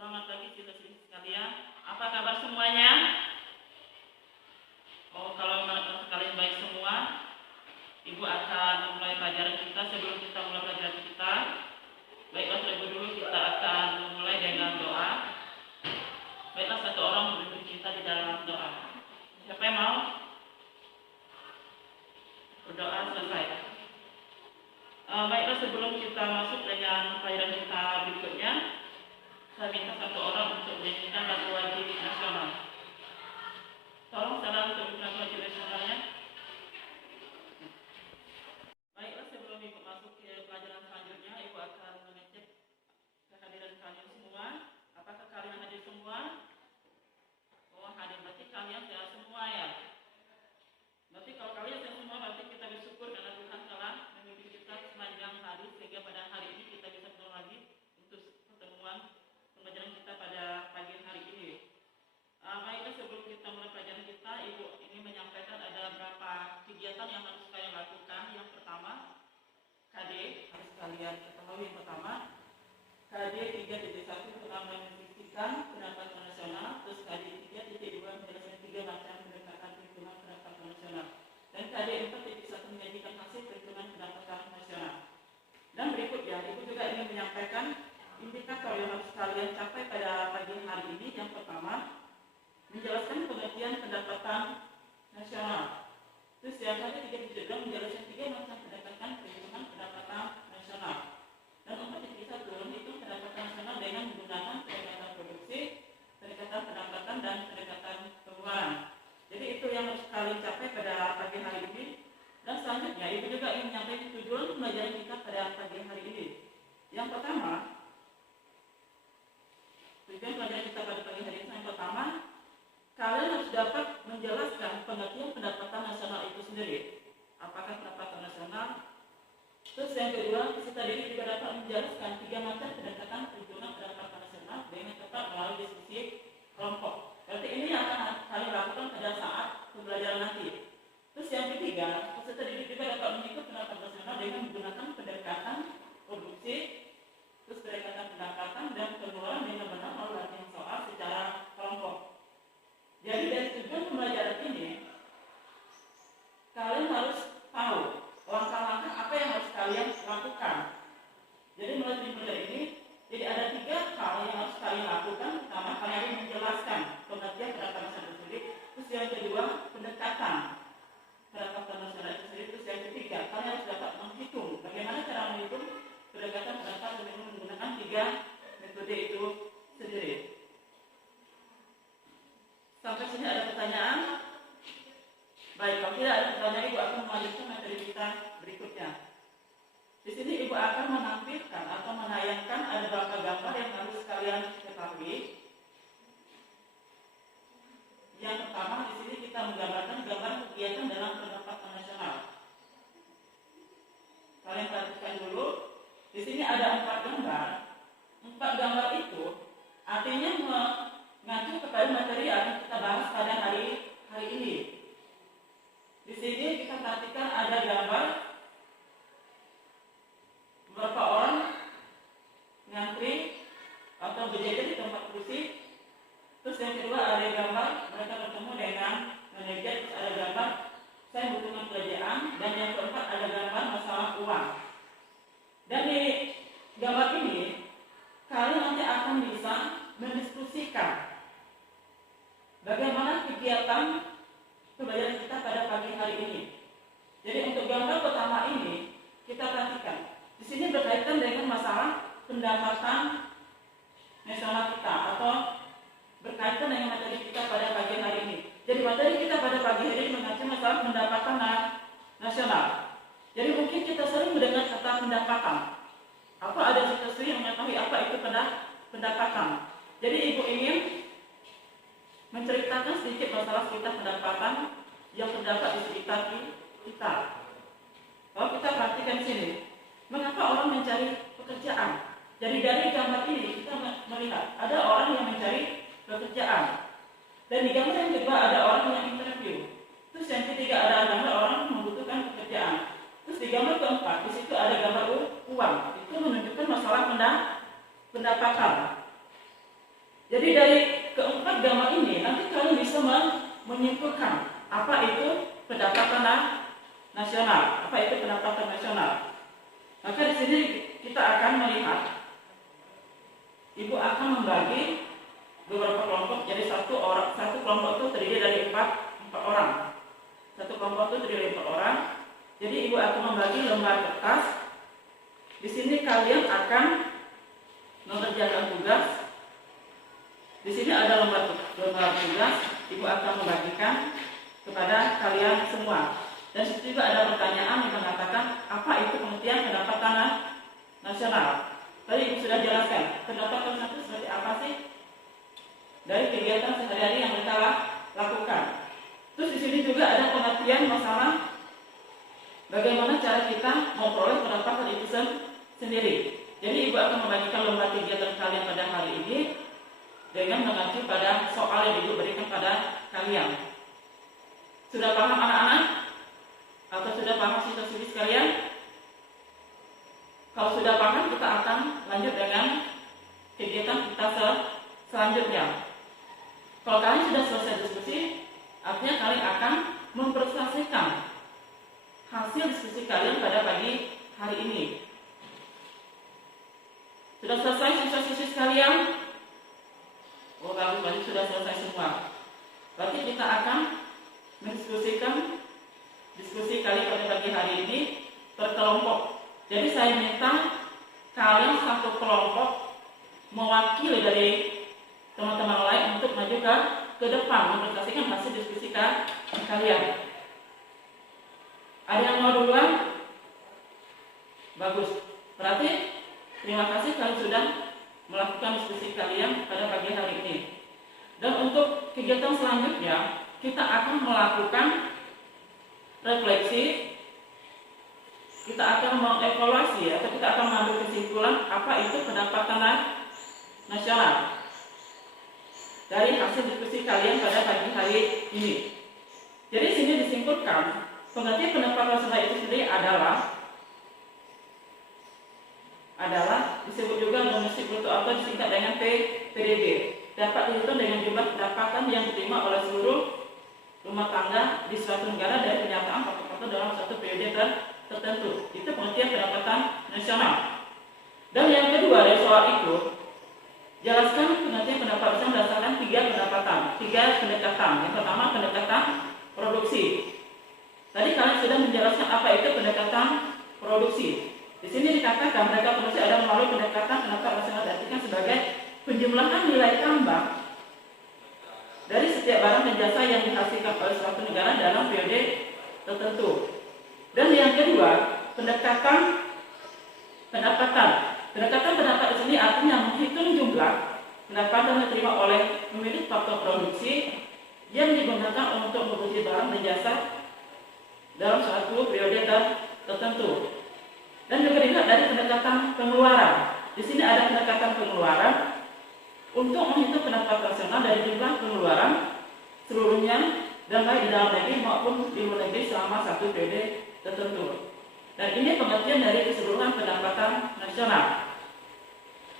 Selamat pagi siswa-siswi sekalian. Apa kabar semuanya? Kalau kalian baik semua, Ibu akan memulai pelajaran kita. Sebelum kita mulai pelajaran kita, baiklah terlebih dulu kita akan memulai dengan doa. Baiklah, satu orang memimpin kita di dalam doa. Siapa yang mau? Berdoa selesai. Baiklah, sebelum kita masuk dengan pelajaran kita berikutnya, saya minta satu orang untuk menyanyikan lagu wajib nasional. Tolong saudara untuk lagu wajib nasionalnya. Baiklah, sebelum Ibu masuk ke pelajaran selanjutnya, Ibu akan mengecek kehadiran kalian semua. Apakah kalian hadir semua? Oh, hadir, berarti kalian sehat semua ya. Berarti kalau kalian sehat semua, berarti kita bersyukur karena Tuhan telah memimpin kita sepanjang hari, sehingga pada hari ini kita bisa ketemu lagi untuk pertemuan pembelajaran kita pada pagi hari ini. Baiklah, sebelum kita mulai pelajaran kita, Ibu ingin menyampaikan ada beberapa kegiatan yang harus kalian lakukan. Yang pertama, KD harus kalian ketahui. Yang pertama, KD 3.1 tentang mendefinisikan pendapatan nasional, terus KD 3.2 menjelaskan 3 macam pendekatan perhitungan pendapatan nasional, dan KD 4.1 menyajikan hasil perhitungan pendapatan nasional. Dan berikutnya, Ibu juga ingin menyampaikan indikator yang harus kalian capai pada pagi hari ini. Yang pertama, menjelaskan pengertian pendapatan nasional. Terus yang tadi 3.2 menjelaskan 3 macam pendekatan perhitungan pendapatan nasional. Dan 4.1 menghitung pendapatan nasional dengan menggunakan pendekatan produksi, pendekatan pendapatan, dan pendekatan pengeluaran. Jadi itu yang harus kalian capai pada pagi hari ini. Dan selanjutnya, Ibu juga ingin menyampaikan tujuan pembelajaran kita pada pagi hari ini. Yang pertama, tujuan pelajaran kita pada pagi hari ini, yang pertama, kalian harus dapat menjelaskan pengertian pendapatan nasional itu sendiri. Apakah pendapatan nasional? Terus yang kedua, peserta didik juga dapat menjelaskan 3 macam pendekatan perhitungan pendapatan nasional dengan tepat melalui diskusi kelompok. Berarti ini yang akan kalian lakukan pada saat pembelajaran nanti. Terus yang ketiga, peserta didik juga dapat mengikut pendapatan nasional dengan menggunakan pendekatan produksi, terus pendekatan pendapatan, dan pengeluaran dengan benar melalui latihan soal secara kelompok. Jadi dari tujuan pembelajaran ini, kalian harus tahu langkah-langkah apa yang harus kalian lakukan. Jadi melalui pembelajaran ini, jadi ada 3 hal yang harus kalian lakukan. Pertama, kalian harus menjelaskan pengertian pendapatan nasional itu sendiri. Terus yang kedua, pendekatan pendapatan nasional itu sendiri. Terus yang ketiga, kalian harus dapat menghitung bagaimana cara menghitung pendekatan pendapatan dengan menggunakan 3 metode itu sendiri. Sampai sini ada pertanyaan? Baik, kalau tidak ada pertanyaan, Ibu akan melanjutkan materi kita berikutnya. Di sini Ibu akan menampilkan atau menayangkan ada beberapa gambar yang harus kalian ketahui. Yang pertama, di sini kita menggambarkan gambar kegiatan dalam pendapatan nasional. Kalian perhatikan dulu. Di sini ada 4 gambar. 4 gambar itu artinya mengacu kepada materi yang akan kita bahas pada hari ini. Di sini kita perhatikan ada gambar beberapa orang ngantri atau berjaga di tempat kursi. Terus yang kedua ada gambar mereka bertemu dengan manajer. Terus ada gambar saya membutuhkan pekerjaan. Dan yang keempat ada gambar masalah uang. Dan di gambar ini kalian nanti akan bisa mendiskusikan bagaimana kegiatan pembelajaran kita pada pagi hari ini. Jadi untuk gambar pertama ini kita perhatikan. Di sini berkaitan dengan masalah pendapatan nasional kita atau berkaitan dengan materi kita pada pagi hari ini. Jadi materi kita pada pagi hari ini mengacu masalah pendapatan nasional. Jadi mungkin kita sering mendengar kata pendapatan. Atau ada siswa yang mengetahui apa itu pendapatan. Jadi Ibu ingin menceritakan sedikit masalah sekitar pendapatan yang terdapat di sekitar kita. Kalau kita perhatikan sini, mengapa orang mencari pekerjaan? Jadi dari gambar ini kita melihat ada orang yang mencari pekerjaan. Dan di gambar yang kedua ada orang yang interview. Terus yang ketiga ada gambar orang membutuhkan pekerjaan. Terus di gambar keempat di situ ada gambar uang. Itu menunjukkan masalah pendapatan. Jadi dari keempat gambar ini nanti kalian bisa menyimpulkan apa itu pendapatan nasional, apa itu pendapatan nasional. Maka di sini kita akan melihat, ibu akan membagi beberapa kelompok. Jadi satu kelompok itu terdiri dari empat orang. Satu kelompok itu terdiri dari 4 orang. Jadi ibu akan membagi lembar kertas. Di sini kalian akan mengerjakan tugas. Di sini ada lembar tugas. Ibu akan membagikan kepada kalian semua. Dan situ juga ada pertanyaan yang mengatakan apa itu pengertian pendapatan nasional. Tadi ibu sudah jelaskan pendapatan nasional itu seperti apa sih dari kegiatan sehari-hari yang kita lakukan. Terus di sini juga ada pengertian masalah bagaimana cara kita memperoleh pendapatan itu sendiri. Jadi ibu akan membagikan lembar kegiatan kalian pada hari ini dengan mengacu pada soal yang ibu berikan pada kalian. Sudah paham anak-anak? Atau sudah paham siswa-siswi sekalian? Kalau sudah paham, kita akan lanjut dengan kegiatan kita selanjutnya. Kalau kalian sudah selesai diskusi, artinya kalian akan mempresentasikan hasil diskusi kalian pada pagi hari ini. Sudah selesai siswa-siswi sekalian? Oh bagus, berarti sudah selesai semua. Berarti kita akan mendiskusikan diskusi kali pada pagi hari ini per kelompok. Jadi saya minta kalian satu kelompok mewakili dari teman-teman lain untuk maju ke depan mempresentasikan hasil diskusi kalian. Ada yang mau duluan? Bagus. Berarti terima kasih kalian sudah melakukan diskusi kalian pada pagi hari ini. Dan untuk kegiatan selanjutnya kita akan melakukan refleksi, kita akan mengevaluasi atau kita akan mengambil kesimpulan apa itu pendapatan nasional dari hasil diskusi kalian pada pagi hari ini. Jadi sini disimpulkan pengertian pendapatan nasional itu sendiri adalah disebut juga domestic bruto atau disingkat dengan PDB. Dapat dihitung dengan jumlah pendapatan yang diterima oleh seluruh rumah tangga di suatu negara dari penyataan faktor-faktor dalam suatu periode tertentu. Itu pengertian pendapatan nasional. Dan yang kedua dari soal itu, jelaskan pengertian pendapatan nasional berdasarkan 3 pendekatan. Yang pertama pendekatan produksi. Tadi kalian sudah menjelaskan apa itu pendekatan produksi. Di sini dikatakan pendekatan produksi ada melalui pendekatan pendapatan nasional diartikan sebagai penjumlahan nilai tambah dari setiap barang dan jasa yang dihasilkan oleh suatu negara dalam periode tertentu. Dan yang kedua, pendekatan pendapatan. Pendekatan pendapatan di sini artinya menghitung jumlah pendapatan yang diterima oleh pemilik faktor produksi yang digunakan untuk memproduksi barang dan jasa dalam suatu periode tertentu. Dan juga dilihat dari pendekatan pengeluaran. Di sini ada pendekatan pengeluaran untuk menghitung pendapatan nasional dari jumlah pengeluaran seluruhnya dan baik di dalam negeri maupun di luar negeri selama satu periode tertentu. Dan ini pengertian dari keseluruhan pendapatan nasional.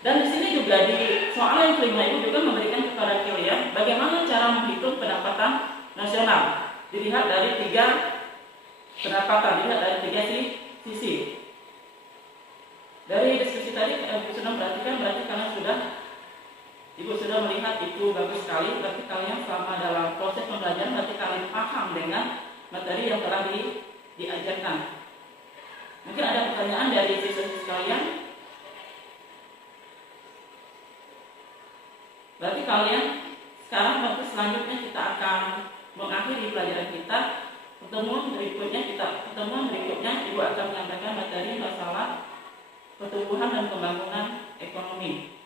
Dan di sini juga di soal yang kelima itu juga memberikan kepada kalian bagaimana cara menghitung pendapatan nasional. Dilihat dari 3 pendapatan, dilihat dari 3 sisi. Dari diskusi tadi Ibu sudah perhatikan, berarti kalian Ibu sudah melihat itu bagus sekali. Berarti kalian selama dalam proses pembelajaran berarti kalian paham dengan materi yang telah diajarkan. Mungkin ada pertanyaan dari siswa-siswa kalian. Berarti kalian sekarang waktu selanjutnya kita akan mengakhiri pelajaran kita. Pertemuan berikutnya Ibu akan menyampaikan materi masalah pertumbuhan dan pembangunan ekonomi.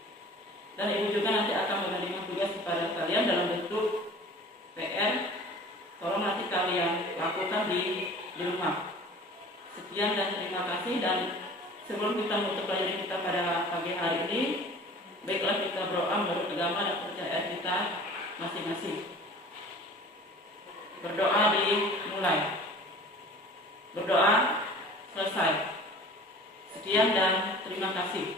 Dan Ibu juga nanti akan memberikan tugas kepada kalian dalam bentuk PR. Tolong nanti kalian lakukan di rumah. Sekian dan terima kasih. Dan sebelum kita menutup pelajaran kita pada pagi hari ini, baiklah kita berdoa menurut agama dan kepercayaan kita masing-masing. Berdoa dimulai. Berdoa selesai. Sekian dan terima kasih.